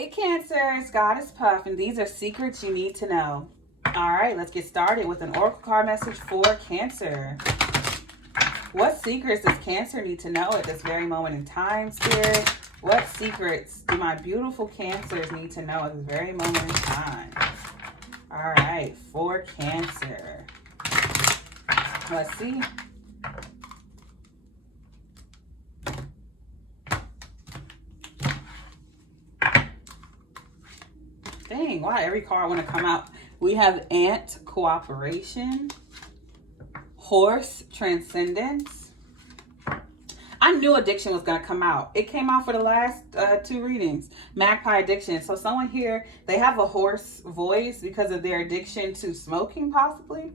Hey Cancer, it's GoddessPuff, and these are secrets you need to know. All right, let's get started with an oracle card message for Cancer. What secrets does Cancer need to know at this very moment in time, Spirit? What secrets do my beautiful Cancers need to know at this very moment in time? All right, for Cancer. Let's see. Dang, why every card want to come out? We have Ant, Cooperation, Horse, Transcendence. I knew Addiction was going to come out. It came out for the last two readings. Magpie Addiction. So someone here, they have a hoarse voice because of their addiction to smoking, possibly.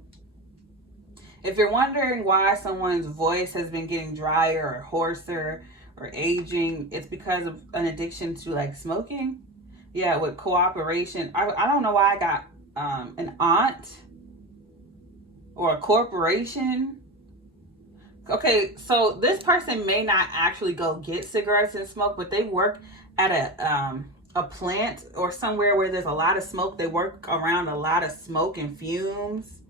If you're wondering why someone's voice has been getting drier or hoarser or aging, it's because of an addiction to like smoking. Yeah, with Cooperation. I don't know why I got an aunt or a corporation. Okay, so this person may not actually go get cigarettes and smoke, but they work at a plant or somewhere where there's a lot of smoke. They work around a lot of smoke and fumes.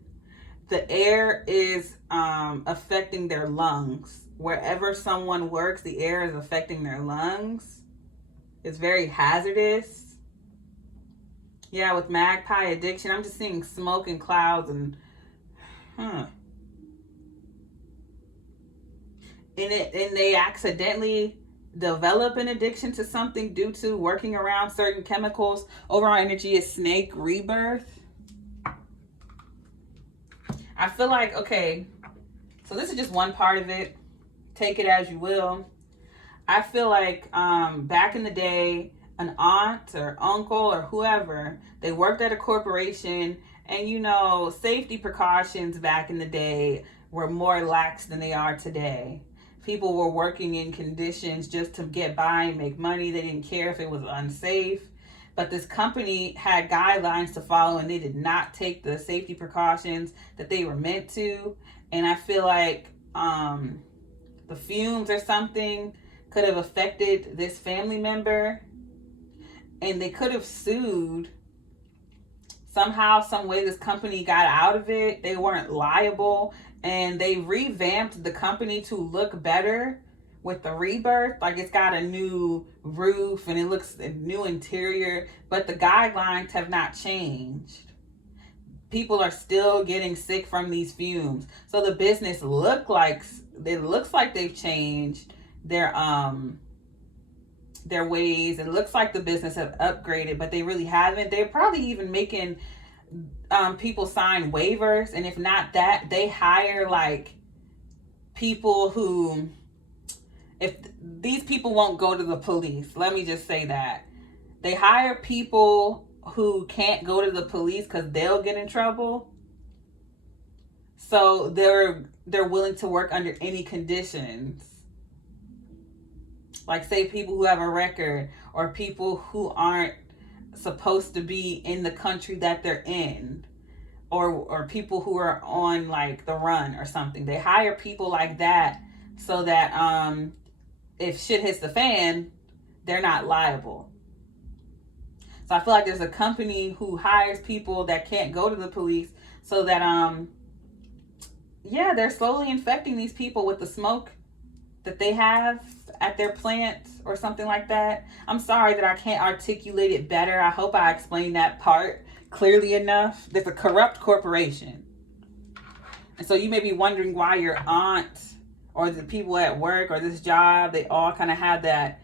The air is affecting their lungs. Wherever someone works, the air is affecting their lungs. It's very hazardous. Yeah, with Magpie Addiction, I'm just seeing smoke and clouds and, And they accidentally develop an addiction to something due to working around certain chemicals. Overall energy is snake rebirth. I feel like, okay, so this is just one part of it. Take it as you will. I feel like back in the day, an aunt or uncle or whoever, they worked at a corporation, and you know, safety precautions back in the day were more lax than they are today. People were working in conditions just to get by and make money. They didn't care if it was unsafe. But this company had guidelines to follow, and they did not take the safety precautions that they were meant to. And I feel like the fumes or something could have affected this family member, and they could have sued. Somehow, some way, this company got out of it. They weren't liable, and they revamped the company to look better with the rebirth. Like, it's got a new roof and it looks a new interior, but the guidelines have not changed. People are still getting sick from these fumes. So the business looks like they've changed their ways. It looks like the business have upgraded, but they really haven't. They're probably even making people sign waivers, and if not that, they hire like people who, if these people won't go to the police, let me just say that. They hire people who can't go to the police because they'll get in trouble. So they're willing to work under any conditions. Like, say, people who have a record, or people who aren't supposed to be in the country that they're in, or people who are on like the run or something. They hire people like that so that if shit hits the fan, they're not liable. So I feel like there's a company who hires people that can't go to the police so that they're slowly infecting these people with the smoke that they have at their plant or something like that. I'm sorry that I can't articulate it better. I hope I explained that part clearly enough. There's a corrupt corporation. And so you may be wondering why your aunt or the people at work or this job, they all kind of have that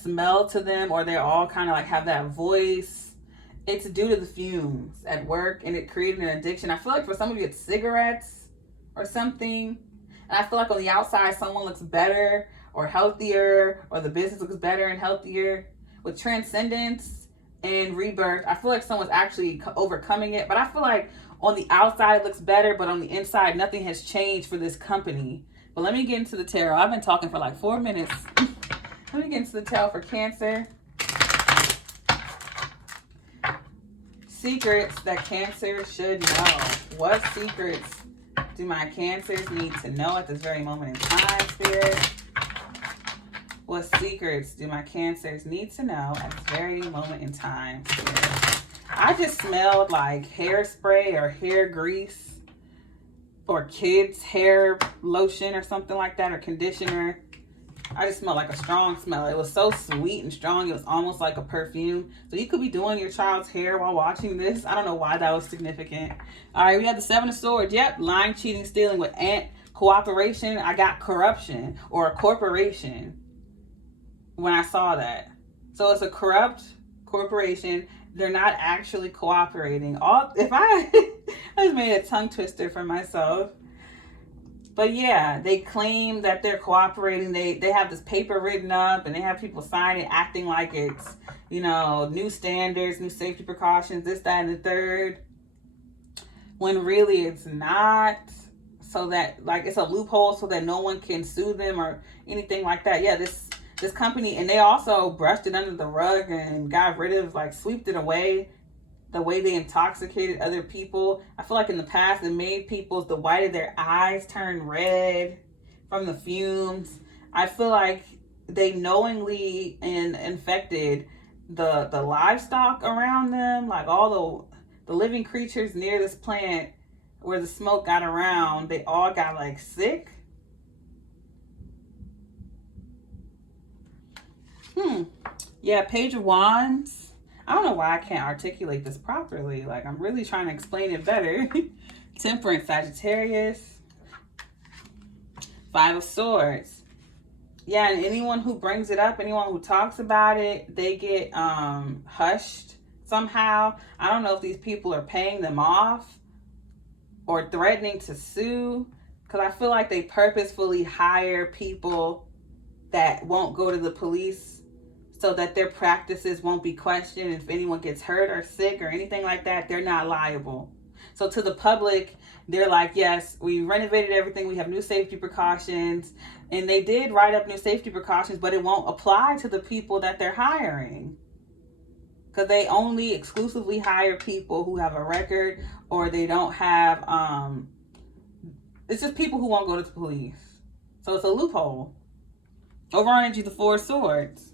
smell to them, or they all kind of like have that voice. It's due to the fumes at work, and it created an addiction. I feel like for some of you, it's cigarettes or something. And I feel like on the outside, someone looks better or healthier, or the business looks better and healthier. With Transcendence and Rebirth, I feel like someone's actually overcoming it. But I feel like on the outside it looks better, but on the inside, nothing has changed for this company. But let me get into the tarot. I've been talking for like 4 minutes. Let me get into the tarot for Cancer. Secrets that Cancer should know. What secrets do my Cancers need to know at this very moment in time, Spirit? What secrets do my Cancers need to know at this very moment in time? I just smelled like hairspray or hair grease or kids' hair lotion or something like that, or conditioner. I just smelled like a strong smell. It was so sweet and strong. It was almost like a perfume. So you could be doing your child's hair while watching this. I don't know why that was significant. All right, we had the Seven of Swords. Yep, lying, cheating, stealing with cooperation. I got corruption or a corporation when I saw that. So it's a corrupt corporation. They're not actually cooperating. I just made a tongue twister for myself. But yeah, they claim that they're cooperating. They have this paper written up and they have people sign it acting like it's, you know, new standards, new safety precautions, this, that, and the third. When really it's not. So that, like, it's a loophole so that no one can sue them or anything like that. Yeah, this company, and they also brushed it under the rug and got rid of, like, swept it away. The way they intoxicated other people. I feel like in the past it made people's, the white of their eyes turn red from the fumes. I feel like they knowingly infected the livestock around them, like all the living creatures near this plant where the smoke got around, they all got like sick. Yeah, Page of Wands. I don't know why I can't articulate this properly. Like, I'm really trying to explain it better. Temperance, Sagittarius. Five of Swords. Yeah, and anyone who brings it up, anyone who talks about it, they get hushed somehow. I don't know if these people are paying them off or threatening to sue, because I feel like they purposefully hire people that won't go to the police so that their practices won't be questioned. If anyone gets hurt or sick or anything like that, they're not liable. So to the public, they're like, yes, we renovated everything. We have new safety precautions. And they did write up new safety precautions, but it won't apply to the people that they're hiring. Because they only exclusively hire people who have a record, or they don't have, it's just people who won't go to the police. So it's a loophole. Overall energy, the Four of Swords.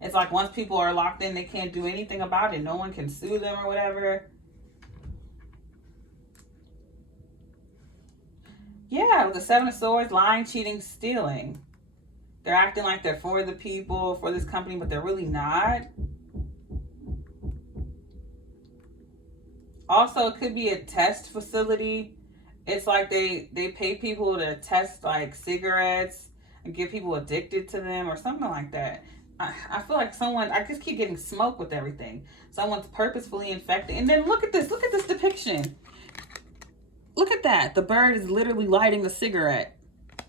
It's like once people are locked in, they can't do anything about it. No one can sue them or whatever. Yeah, with the Seven of Swords, lying, cheating, stealing. They're acting like they're for the people, for this company, but they're really not. Also, it could be a test facility. It's like they pay people to test like cigarettes and get people addicted to them or something like that. I feel like I just keep getting smoke with everything. Someone's purposefully infected. And then look at this depiction. Look at that. The bird is literally lighting a cigarette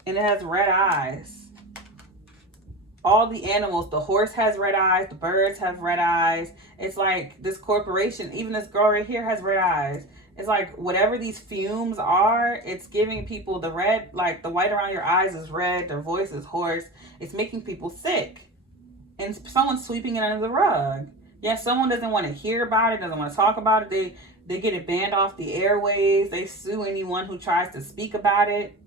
and it has red eyes. All the animals, the horse has red eyes, the birds have red eyes. It's like this corporation, even this girl right here has red eyes. It's like whatever these fumes are, it's giving people the red, like the white around your eyes is red, their voice is hoarse. It's making people sick. And someone's sweeping it under the rug. Yeah, someone doesn't want to hear about it, doesn't want to talk about it. They get it banned off the airwaves. They sue anyone who tries to speak about it.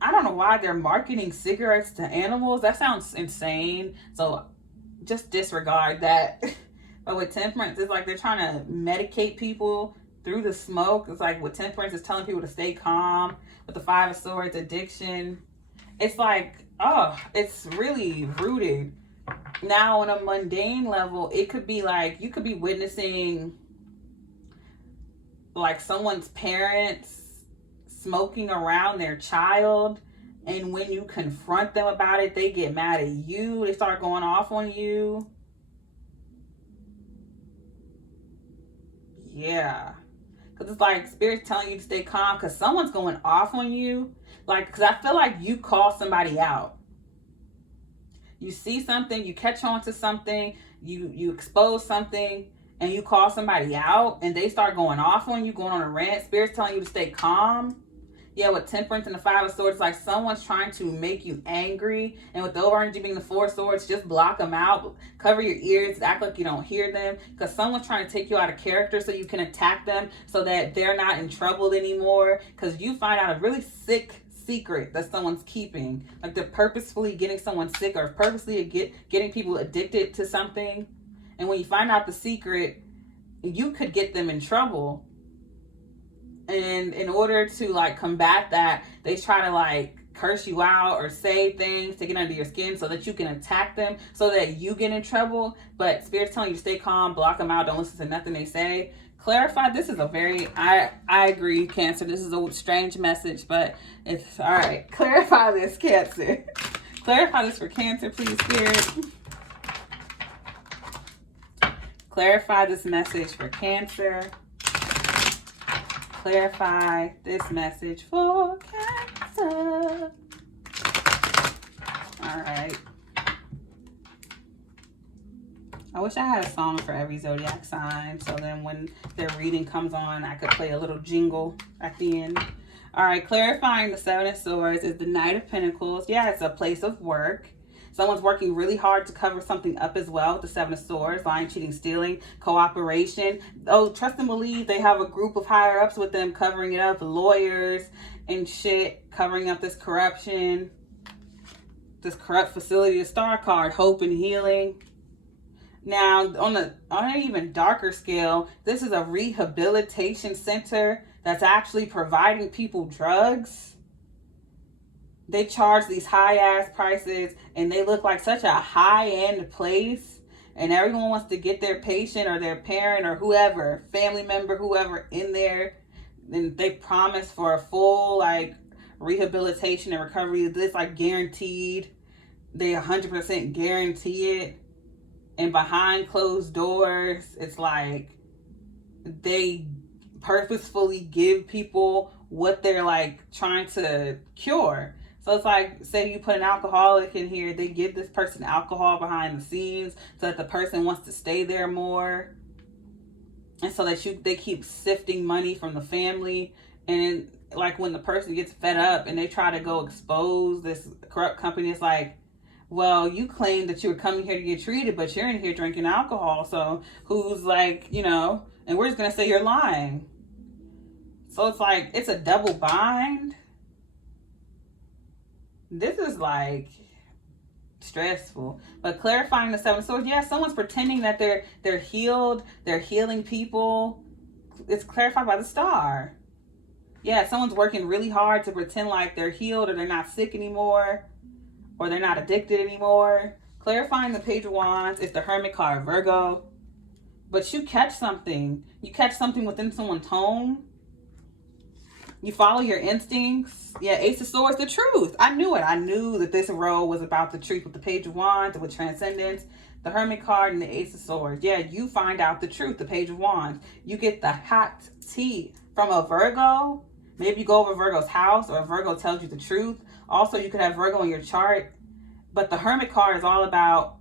I don't know why they're marketing cigarettes to animals. That sounds insane. So just disregard that. But with temperance, it's like they're trying to medicate people through the smoke. It's like with temperance, it's telling people to stay calm. With the Five of Swords, addiction. It's like, oh, it's really rooted. Now on a mundane level, it could be like, you could be witnessing like someone's parents smoking around their child, and when you confront them about it, they get mad at you. They start going off on you. Yeah. Because it's like Spirit's telling you to stay calm because someone's going off on you. Like, because I feel like you call somebody out. You see something, you catch on to something, you expose something, and you call somebody out, and they start going off on you, going on a rant. Spirit's telling you to stay calm. Yeah, with Temperance and the Five of Swords, like someone's trying to make you angry. And with the overenergy being the Four of Swords, just block them out. Cover your ears. Act like you don't hear them. Because someone's trying to take you out of character so you can attack them so that they're not in trouble anymore. Because you find out a really sick secret that someone's keeping. Like they're purposefully getting someone sick or purposely getting people addicted to something. And when you find out the secret, you could get them in trouble. And in order to like combat that, they try to like curse you out or say things to get under your skin so that you can attack them so that you get in trouble. But Spirit's telling you to stay calm, block them out, don't listen to nothing they say. Clarify. This is a very, I agree, Cancer. This is a strange message, but it's all right. Clarify this, Cancer. Clarify this for Cancer, please, Spirit. Clarify this message for Cancer. Clarify this message for Cancer. All right. I wish I had a song for every zodiac sign, so then when their reading comes on, I could play a little jingle at the end. All right, clarifying the Seven of Swords is the Knight of Pentacles. Yeah, it's a place of work. Someone's working really hard to cover something up as well with the Seven of Swords. Lying, cheating, stealing, cooperation. Oh, trust and believe they have a group of higher-ups with them covering it up. Lawyers and shit covering up this corruption. This corrupt facility. The Star card, hope and healing. Now, on an even darker scale, this is a rehabilitation center that's actually providing people drugs. They charge these high-ass prices, and they look like such a high-end place. And everyone wants to get their patient or their parent or whoever, family member, whoever in there. And they promise for a full, like, rehabilitation and recovery. This, like, guaranteed. They 100% guarantee it. And behind closed doors, it's like they purposefully give people what they're, like, trying to cure. So it's like, say you put an alcoholic in here, they give this person alcohol behind the scenes so that the person wants to stay there more. And so that they keep sifting money from the family. And like when the person gets fed up and they try to go expose this corrupt company, it's like, well, you claim that you were coming here to get treated, but you're in here drinking alcohol. So who's like, you know, and we're just going to say you're lying. So it's like, it's a double bind. This is like stressful. But clarifying the Seven of Swords, yeah, someone's pretending that they're healed, they're healing people. It's clarified by the Star. Yeah, someone's working really hard to pretend like they're healed or they're not sick anymore or they're not addicted anymore. Clarifying the Page of Wands is the Hermit card, Virgo. But you catch something. You catch something within someone's home. You follow your instincts. Yeah, Ace of Swords, the truth. I knew it. I knew that this row was about the truth with the Page of Wands, with Transcendence, the Hermit card, and the Ace of Swords. Yeah, you find out the truth, the Page of Wands. You get the hot tea from a Virgo. Maybe you go over Virgo's house or Virgo tells you the truth. Also, you could have Virgo in your chart. But the Hermit card is all about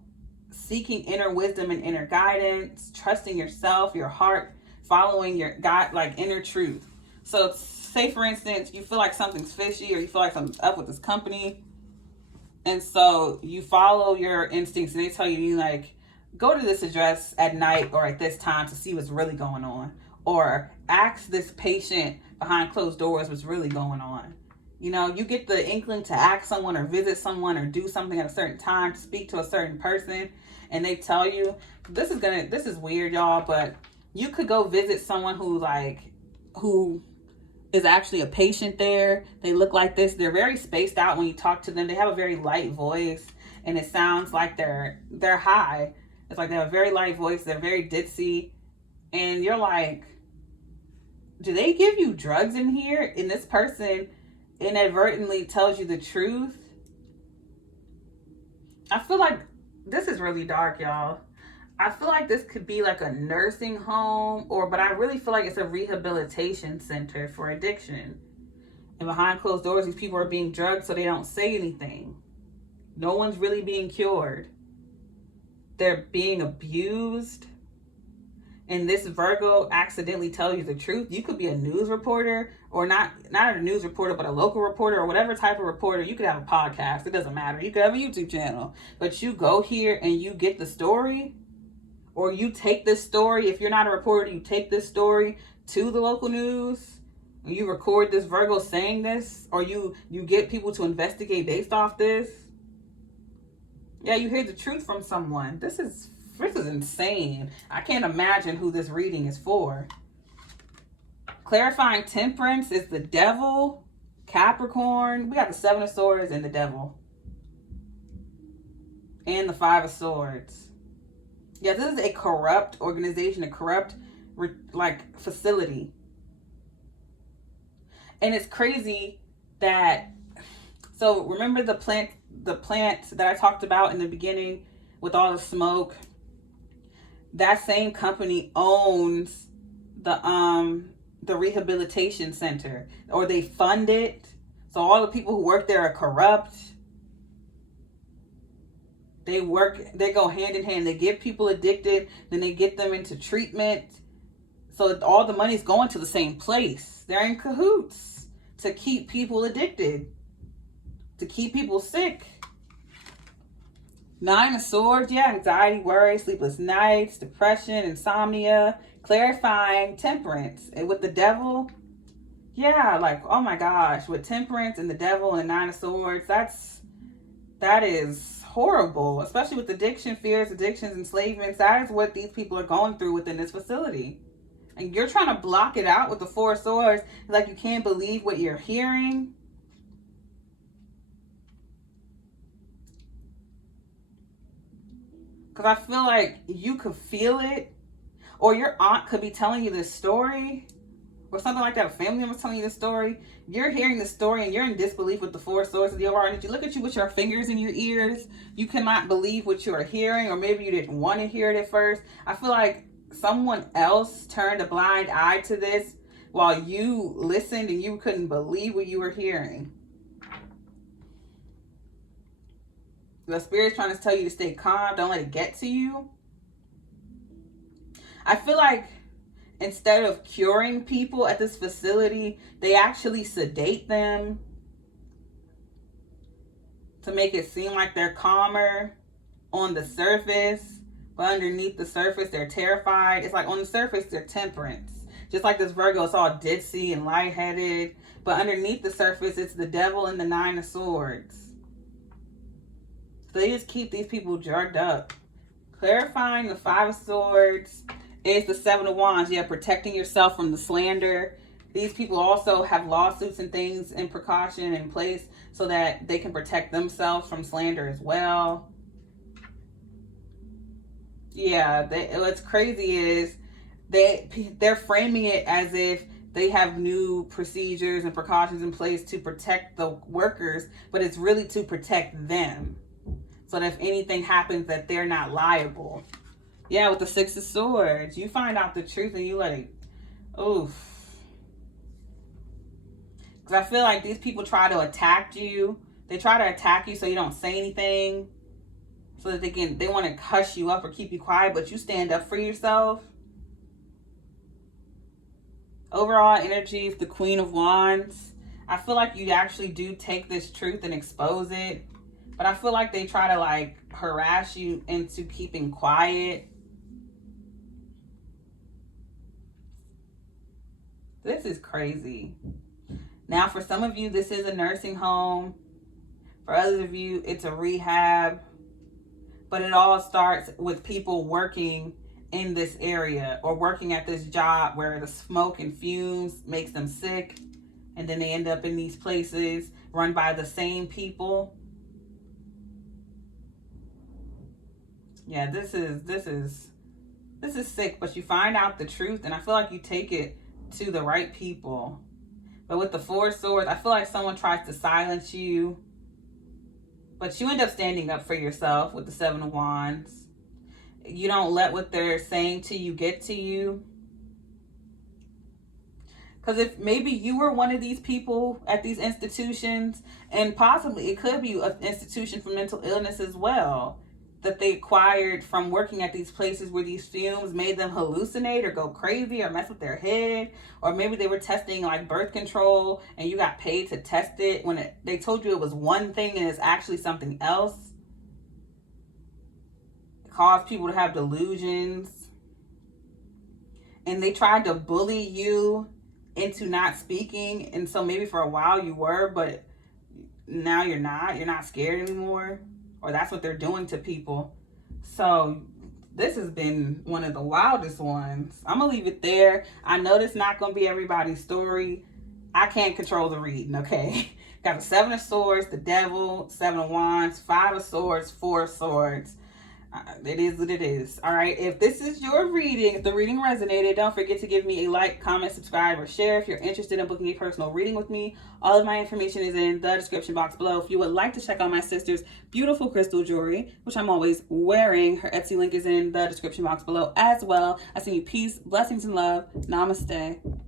seeking inner wisdom and inner guidance, trusting yourself, your heart, following your God, like inner truth. So say, for instance, you feel like something's fishy or you feel like something's up with this company. And so you follow your instincts and they tell you, like, go to this address at night or at this time to see what's really going on. Or ask this patient behind closed doors what's really going on. You know, you get the inkling to ask someone or visit someone or do something at a certain time, to speak to a certain person, and they tell you, this is weird, y'all, but you could go visit someone who is actually a patient there. They look like this. They're very spaced out when you talk to them. They have a very light voice, and it sounds like they're high. It's like they have a very light voice. They're very ditzy, and you're like, do they give you drugs in here? And this person inadvertently tells you the truth. I feel like this is really dark, y'all. I feel like this could be like a nursing home, but I really feel like it's a rehabilitation center for addiction. And behind closed doors, these people are being drugged so they don't say anything. No one's really being cured. They're being abused. and this Virgo accidentally tells you the truth, you could be a news reporter, or not a news reporter, but a local reporter, or whatever type of reporter. You could have a podcast. It doesn't matter. You could have a YouTube channel. But you go here and you get the story, or you take this story. If you're not a reporter, you take this story to the local news. You record this Virgo saying this, or you get people to investigate based off this. Yeah, you hear the truth from someone. This is insane. I can't imagine who this reading is for. Clarifying temperance is the devil, Capricorn. We got the Seven of Swords and the devil. And the Five of Swords. Yeah, this is a corrupt organization, a corrupt like facility. And it's crazy that, so remember the plant that I talked about in the beginning with all the smoke? That same company owns the rehabilitation center, or they fund it. So all the people who work there are corrupt. They go hand in hand. They get people addicted, then they get them into treatment. So all the money's going to the same place. They're in cahoots to keep people addicted, to keep people sick. Nine of Swords, yeah, anxiety, worry, sleepless nights, depression, insomnia, clarifying temperance. And with the devil, yeah, like, oh my gosh, with temperance and the devil and Nine of Swords, that is horrible, especially with addiction, fears, addictions, enslavements. That is what these people are going through within this facility. And you're trying to block it out with the Four of Swords, like you can't believe what you're hearing. Because I feel like you could feel it, or your aunt could be telling you this story, or something like that. A family member telling you this story. You're hearing the story and you're in disbelief with the Four of Swords of the overall energy. Look at you with your fingers in your ears. You cannot believe what you are hearing, or maybe you didn't want to hear it at first. I feel like someone else turned a blind eye to this while you listened and you couldn't believe what you were hearing. The Spirit's trying to tell you to stay calm. Don't let it get to you. I feel like instead of curing people at this facility, they actually sedate them to make it seem like they're calmer on the surface. But underneath the surface, they're terrified. It's like on the surface, they're temperance. Just like this Virgo, it's all ditzy and lightheaded. But underneath the surface, it's the devil and the Nine of Swords. So they just keep these people drugged up. Clarifying the Five of Swords is the Seven of Wands. Yeah, protecting yourself from the slander. These people also have lawsuits and things in precaution in place so that they can protect themselves from slander as well. Yeah, what's crazy is they're framing it as if they have new procedures and precautions in place to protect the workers, but it's really to protect them. So that if anything happens, that they're not liable. Yeah, with the Six of Swords, you find out the truth and you let it, oof. Because I feel like these people try to attack you. They try to attack you so you don't say anything. So that they want to hush you up or keep you quiet, but you stand up for yourself. Overall energy, the Queen of Wands. I feel like you actually do take this truth and expose it. But I feel like they try to like harass you into keeping quiet. This is crazy. Now, for some of you, this is a nursing home. For others of you, it's a rehab. But it all starts with people working in this area or working at this job where the smoke and fumes makes them sick. And then they end up in these places run by the same people. Yeah, this is sick, but you find out the truth, and I feel like you take it to the right people. But with the Four of Swords, I feel like someone tries to silence you, but you end up standing up for yourself with the Seven of Wands. You don't let what they're saying to you get to you. Because if maybe you were one of these people at these institutions, and possibly it could be an institution for mental illness as well. that they acquired from working at these places where these fumes made them hallucinate or go crazy or mess with their head. Or maybe they were testing like birth control and you got paid to test it when they told you it was one thing and it's actually something else. It caused people to have delusions. And they tried to bully you into not speaking. And so maybe for a while you were, but now you're not. You're not scared anymore. Or that's what they're doing to people. So this has been one of the wildest ones. I'm going to leave it there. I know this not going to be everybody's story. I can't control the reading, okay? Got the 7 of Swords, the Devil, 7 of Wands, 5 of Swords, 4 of Swords. It is what it is. All right. If this is your reading, if the reading resonated, don't forget to give me a like, comment, subscribe, or share. If you're interested in booking a personal reading with me, all of my information is in the description box below. If you would like to check out my sister's beautiful crystal jewelry, which I'm always wearing, her Etsy link is in the description box below as well. I send you peace, blessings, and love. Namaste.